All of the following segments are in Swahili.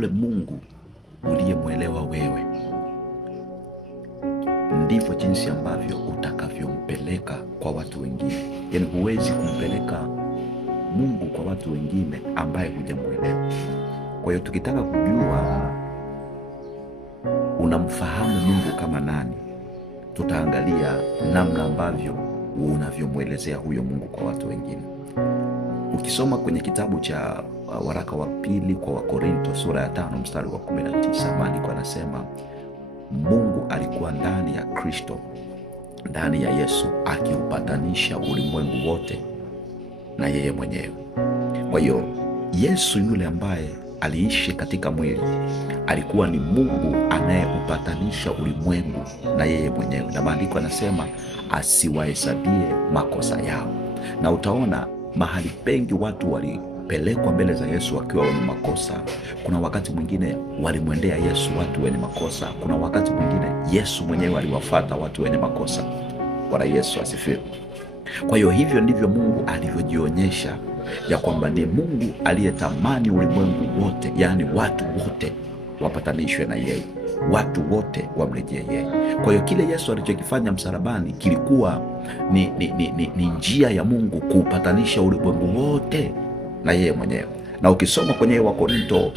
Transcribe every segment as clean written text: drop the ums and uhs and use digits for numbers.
yule Mungu uliyemwelewa wewe, ndivyo jinsi ambavyo utakavyompeleka kwa watu wengine. Yaani huwezi kumpeleka Mungu kwa watu wengine ambaye hujamwelewa. Kwa hiyo tukitaka kujua unamfahamu Mungu kama nani, tutaangalia namna ambavyo unavyomwelezea huyo Mungu kwa watu wengine. Ukisoma kwenye kitabu cha waraka wa pili kwa Wakorinto sura ya 5 mstari wa 19, maandiko anasema Mungu alikuwa ndani ya Kristo, ndani ya Yesu, akiupatanisha ulimwengu wote na yeye mwenyewe. Kwa hiyo Yesu yule ambaye aliishi katika mwili alikuwa ni Mungu anayeupatanisha ulimwengu na yeye mwenyewe, na maandiko anasema asiwahesabie makosa yao. Na utaona mahali pengi watu walipelekwa mbele za Yesu wakiwa wenye makosa. Kuna wakati mwingine walimwendea Yesu watu wenye makosa, kuna wakati mwingine Yesu mwenyewe aliwafuata watu wenye makosa. Bwana Yesu asifiwe. Kwa hiyo hivyo ndivyo Mungu alivyojionyesha ya kwamba ni Mungu aliyetamani ulimwengu wote, yaani watu wote wapatanishwe na yeye, watu wote wamrejee yeye. Kwa hiyo kile Yesu alichokifanya msalabani kilikuwa ni njia ya Mungu kuupatanisha ulimwengu wote na yeye mwenyewe. Na ukisoma kwenye Wakorinto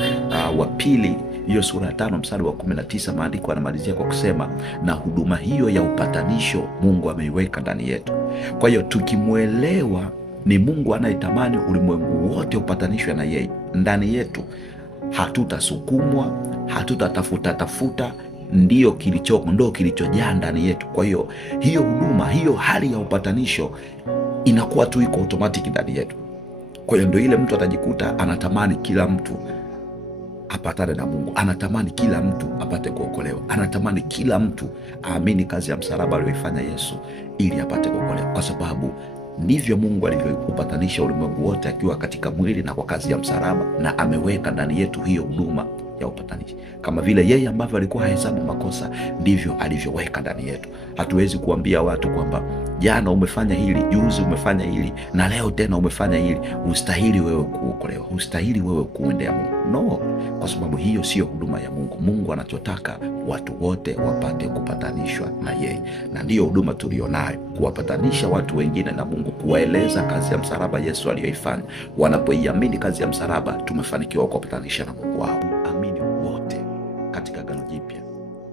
wa pili hiyo sura ya 5 mstari wa 19, maandiko anamalizia kwa kusema na huduma hiyo ya upatanisho Mungu ameiweka ndani yetu. Kwa hiyo tukimwelewa ni Mungu anayetamani ulimwengu wote upatanishwe na yeye ndani yetu, hatutasukumwa, hatutatafuta, ndio kilichoko, ndio kilichojaa ndani yetu. Kwa hiyo hiyo huduma, hiyo hali ya upatanisho inakuwa tu iko automatic ndani yetu. Kwa hiyo ndio ile mtu atajikuta anatamani kila mtu apatane na Mungu, anatamani kila mtu apate kuokolewa, anatamani kila mtu aamini kazi ya msalaba aliyoifanya Yesu ili apate kuokolewa, kwa sababu ndivyo Mungu alivyoupatanisha ulimwengu wote akiwa katika mwili na kwa kazi ya msalaba, na ameweka ndani yetu hiyo huduma ya upatanishi. Kama vile yeye ambavyo alikuwa hahesabu makosa, ndivyo alivyoweka ndani yetu. Hatuwezi kuambia watu kwamba jana umefanya hili, juzi umefanya hili, na leo tena umefanya hili, ustahili wewe kuokolewa, ustahili wewe kuendea Mungu. No, kwa sababu hiyo sio huduma ya Mungu. Mungu anachotaka watu wote wapate kupatanishwa na yeye, na ndiyo huduma tulionayo, kuwapatanisha watu wengine na Mungu, kuwaeleza kazi ya msalaba Yesu aliyoifanya. Wanapoiamini kazi ya msalaba, tumefanikiwa kuwapatanisha na Mungu wao. Amini wote katika Agano Jipya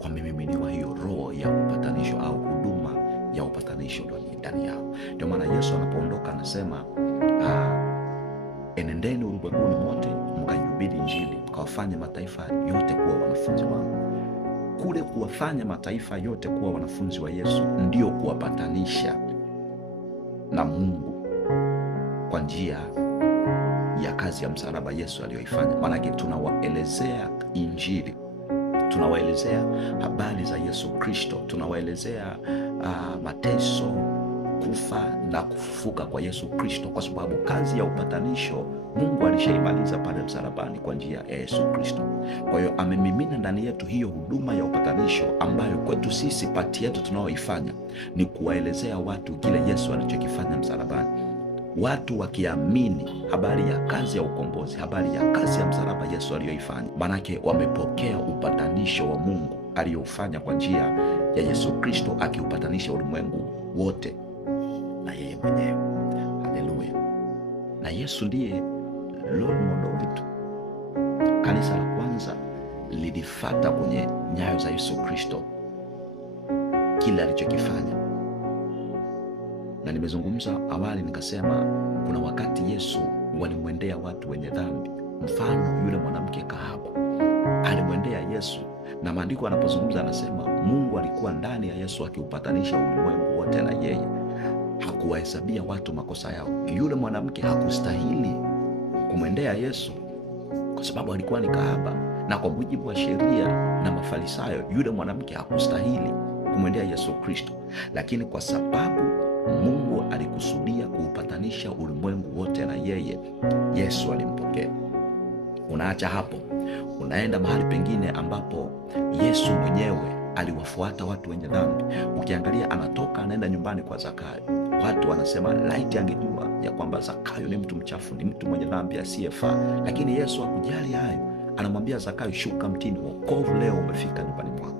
wamemiminiwa hiyo roho ya upatanisho au huduma ya upatanisho ndani yao. Ndio maana Yesu anapoondoka anasema enendeni ulimwenguni mote mkaihubiri Injili, mkawafanye mataifa yote kuwa wanafunzi wangu. Kule kuwafanya mataifa yote kuwa wanafunzi wa Yesu ndio kuwapatanisha na Mungu kwa njia ya kazi ya msalaba Yesu aliyoifanya. Maanake tunawaelezea Injili, tunawaelezea habari za Yesu Kristo, tunawaelezea mateso, kufa na kufufuka kwa Yesu Kristo, kwa sababu kazi ya upatanisho Mungu alishaimaliza pale msalabani kwa njia ya Yesu Kristo. Kwa hiyo amemimina ndani yetu hiyo huduma ya upatanisho, ambayo kwetu sisi pati yetu tunaoifanya ni kuwaelezea watu kile Yesu alichokifanya msalabani. Watu wakiamini habari ya kazi ya ukombozi, habari ya kazi ya msalaba Yesu aliyoifanya, manake wamepokea upatanisho wa Mungu aliyoufanya kwa njia ya Yesu Kristo, akiupatanisha ulimwengu wote na yeye mwenyewe. Haleluya! Na Yesu ndiye role model wetu. Kanisa la kwanza lilifuata kwenye nyayo za Yesu Kristo kile alichokifanya. Na nimezungumza awali nikasema kuna wakati Yesu walimwendea watu wenye dhambi, mfano yule mwanamke kahaba alimwendea Yesu, na maandiko anapozungumza anasema Mungu alikuwa ndani ya Yesu akiupatanisha ulimwengu wote na yeye, hakuwahesabia watu makosa yao. Yule mwanamke hakustahili kumwendea Yesu kwa sababu alikuwa ni kahaba, na kwa mujibu wa sheria na Mafarisayo yule mwanamke hakustahili kumwendea Yesu Kristo, lakini kwa sababu Mungu alikusudia kuupatanisha ulimwengu wote na yeye, Yesu alimpokea. Unaacha hapo, unaenda mahali pengine ambapo Yesu mwenyewe aliwafuata watu wenye dhambi. Ukiangalia anatoka anaenda nyumbani kwa Zakayo. Watu wanasema laiti angejua ya kwamba Zakayo ni mtu mchafu, ni mtu mwenye dhambi asiyefaa, lakini Yesu hakujali hayo. anamwambia Zakayo, shuka mtini, wokovu leo umefika nyumbani mwako.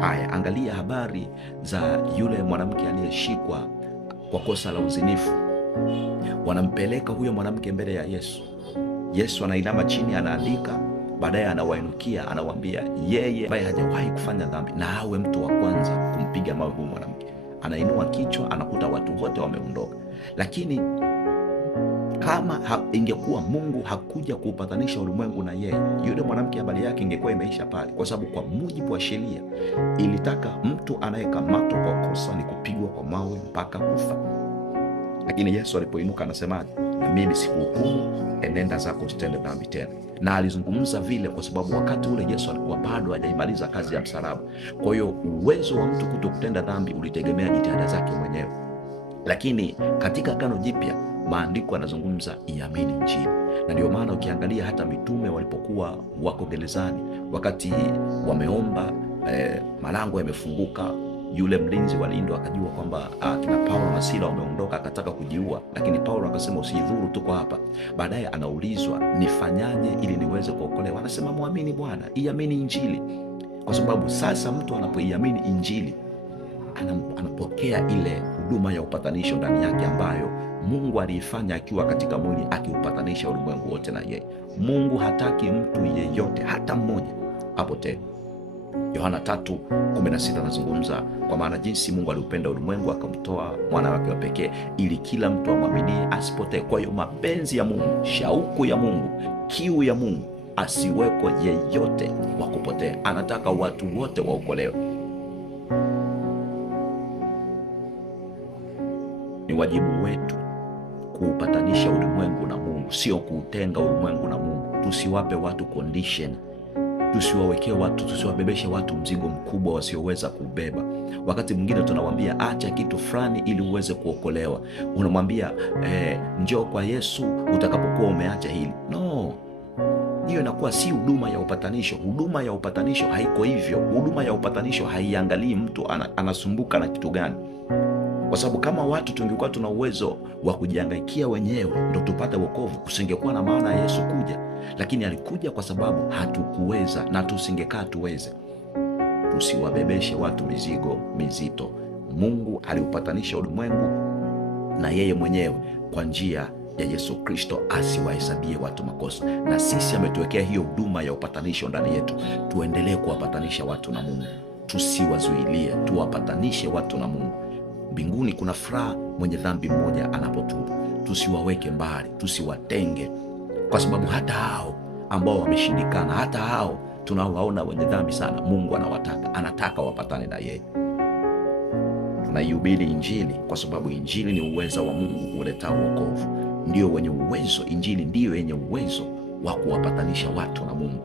Haya, angalia habari za yule mwanamke aliyeshikwa kwa kosa la uzinifu. Wanampeleka huyo mwanamke mbele ya Yesu. Yesu anainama chini, anaandika, baadaye anawainukia, anawaambia yeye ambaye hajawahi kufanya dhambi na awe mtu wa kwanza kumpiga mawe huyu mwanamke. Anainua kichwa, anakuta watu wote wameondoka. Lakini kama ingekuwa Mungu hakuja kuupatanisha ulimwengu na yeye, yule mwanamke habari yake ingekuwa imeisha pale, kwa sababu kwa mujibu wa sheria ilitaka mtu anayekamatwa kwa kosa ni kupigwa kwa mawe mpaka kufa. Lakini Yesu alipoinuka anasemaje? Mimi sikuhukumu, enenda zako usitende dhambi tena. Na alizungumza vile kwa sababu wakati ule Yesu alikuwa bado hajaimaliza kazi ya msalaba. Kwa hiyo uwezo wa mtu kutokutenda dhambi ulitegemea jitihada zake mwenyewe. Lakini katika Agano Jipya maandiko yanazungumza iamini Injili. Na ndio maana ukiangalia hata mitume walipokuwa wako gerezani, wakati wameomba, malango yamefunguka, yule mlinzi wa lindo akajua kwamba kina Paulo na Sila wameondoka, akataka kujiua, lakini Paulo akasema usidhuru, tuko hapa. Baadaye anaulizwa, nifanyaje ili niweze kuokolewa? Anasema muamini Bwana, iamini Injili. Kwa sababu sasa mtu anapoiamini Injili anapokea ile huduma ya upatanisho ndani yake ambayo Mungu aliifanya akiwa katika mwili, akiupatanisha ulimwengu wote na yeye. Mungu hataki mtu yeyote hata mmoja apotee. Yohana 3:16 anazungumza, kwa maana jinsi Mungu aliupenda ulimwengu akamtoa mwana wake wa pekee ili kila mtu amwaminie asipotee. Kwa hiyo mapenzi ya Mungu, shauku ya Mungu, kiu ya Mungu, asiweko yeyote wa kupotea. Anataka watu wote waokolewe. Ni wajibu wetu kuupatanisha ulimwengu na Mungu, sio kuutenga ulimwengu na Mungu. Tusiwape watu condition, tusiwawekee watu, tusiwabebeshe watu mzigo mkubwa wasioweza kubeba. Wakati mwingine tunawaambia acha kitu fulani ili uweze kuokolewa. Unamwambia njoo kwa Yesu utakapokuwa umeacha hili. No, hiyo inakuwa si huduma ya upatanisho. Huduma ya upatanisho haiko hivyo. Huduma ya upatanisho haiangalii mtu anasumbuka na kitu gani. Kwa sababu kama watu tungekuwa tuna uwezo wa kujihangaikia wenyewe ndo tupate wokovu, kusingekuwa na maana ya Yesu kuja. Lakini alikuja kwa sababu hatukuweza, na tusingekaa tuweze. Tusiwabebeshe watu mizigo mizito. Mungu aliupatanisha ulimwengu na yeye mwenyewe kwa njia ya Yesu Kristo, asiwahesabie watu makosa. Na sisi ametuwekea hiyo huduma ya upatanisho ndani yetu. Tuendelee kuwapatanisha watu na Mungu, tusiwazuilie, tuwapatanishe watu na Mungu. Mbinguni kuna furaha mwenye dhambi mmoja anapotubu. Tusiwaweke mbali, tusiwatenge, kwa sababu hata hao ambao wameshindikana, hata hao tunaowaona wenye dhambi sana, Mungu anataka wapatane na yeye. Tunaihubiri Injili kwa sababu Injili ni uwezo wa Mungu uletao wokovu. Ndio wenye uwezo, Injili ndiyo yenye uwezo wa kuwapatanisha watu na Mungu.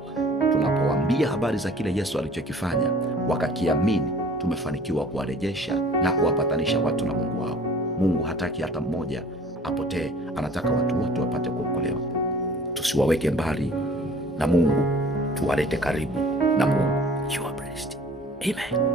Tunapowaambia habari za kile Yesu alichokifanya wakakiamini, tumefanikiwa kuwarejesha na kuwapatanisha watu na Mungu wao. Mungu hataki hata mmoja apotee, anataka watu wote wapate kuokolewa. Tusiwaweke mbali na Mungu, tuwalete karibu na Mungu. You are blessed. Amen.